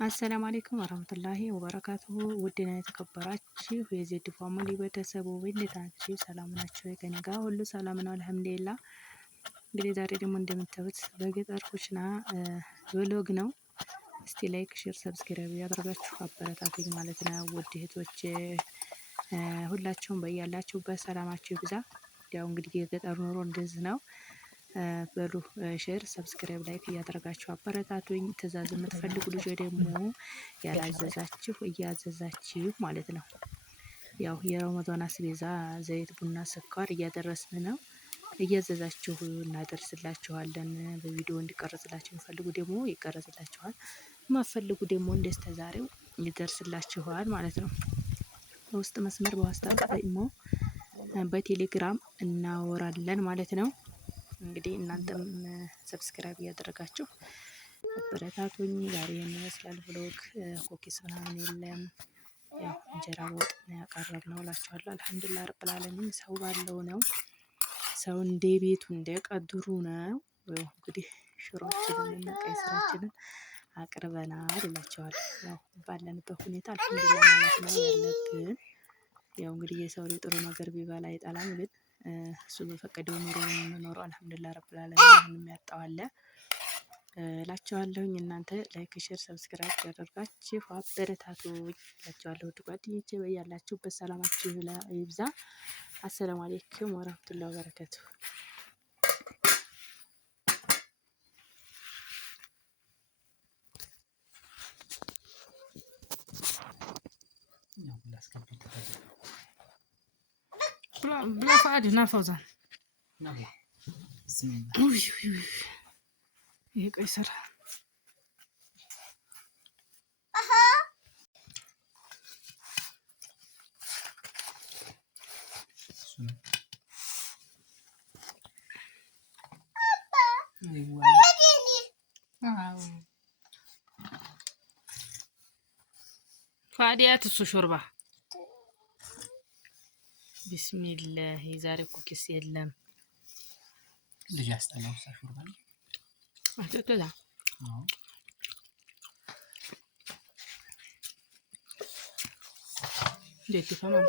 አሰላሙ አለይኩም ወራህመቱላሂ ወበረካቱሁ። ውድና የተከበራችሁ የዜድ ፋሚሊ ቤተሰቦች እንዴት ናችሁ? ሰላም ናችሁ? ከኔ ጋር ሁሉ ሰላም ነው አልሐምዱሊላህ። እንግዲህ ዛሬ ደግሞ እንደምታዩት በገጠር ኩሽና ብሎግ ነው። እስቲ ላይክ፣ ሼር፣ ሰብስክራይብ ያደርጋችሁ አበረታቱኝ ማለት ነው። ውድ እህቶች ሁላችሁም በያላችሁበት ሰላማችሁ ይብዛ። ያው እንግዲህ የገጠር ኑሮ እንደዚህ ነው። በሉ ሼር ሰብስክራይብ ላይክ እያደረጋችሁ አበረታቱኝ። ትእዛዝ የምትፈልጉ ልጆች ደግሞ ያላዘዛችሁ እያዘዛችሁ ማለት ነው። ያው የረመዳን አስቤዛ ዘይት፣ ቡና፣ ስኳር እያደረስን ነው። እያዘዛችሁ እናደርስላችኋለን። በቪዲዮ እንዲቀረጽላችሁ የሚፈልጉ ደግሞ ይቀረጽላችኋል። የማትፈልጉ ደግሞ እንደስተዛሬው ይደርስላችኋል ማለት ነው። በውስጥ መስመር በዋትስአፕ በኢሞ በቴሌግራም እናወራለን ማለት ነው። እንግዲህ እናንተም ሰብስክራይብ እያደረጋችሁ አበረታቱኝ። ዛሬ የሚመስላል ብሎግ ኮኪስ ምናምን የለም። ያው እንጀራ በወጥ ነው ያቀረብነው እላችኋለሁ። አልሐምዱሊላህ ረብል ዓለሚን ሰው ባለው ነው። ሰው እንደ ቤቱ እንደ ቀድሩ ነው። እንግዲህ ሽሮአችንን እና ቀይ ስራችንን አቅርበናል እላችኋለሁ። ያው ባለንበት ሁኔታ አልሐምዱሊላህ ማለት ነው ያለብን። ያው እንግዲህ የሰው ልጅ ጥሩ ነገር ቢበላ አይጠላም፣ ግን እሱ በፈቀደው ኑሮ የምንኖረው አልሐምዱሊላህ ረብል ዓለሚን። ምንም ያጣው አለ እላችኋለሁኝ። እናንተ ላይክ፣ ሼር፣ ሰብስክራይብ ያደርጋችሁ አበረታቱኝ እላችኋለሁ። ውድ ጓደኞቼ በያላችሁበት ሰላማችሁ ይብዛ። አሰላሙ አለይኩም ወራህመቱላሂ ወበረካቱሁ። بلا فؤاد هنا فوزان بسم الله هيك قيصر ايوه فؤاد تسو شوربه بسم الله ዛሬ ኩኪስ የለም። ልጅ አስጠላው ሾርባ አትጥላ እንዴት ተማም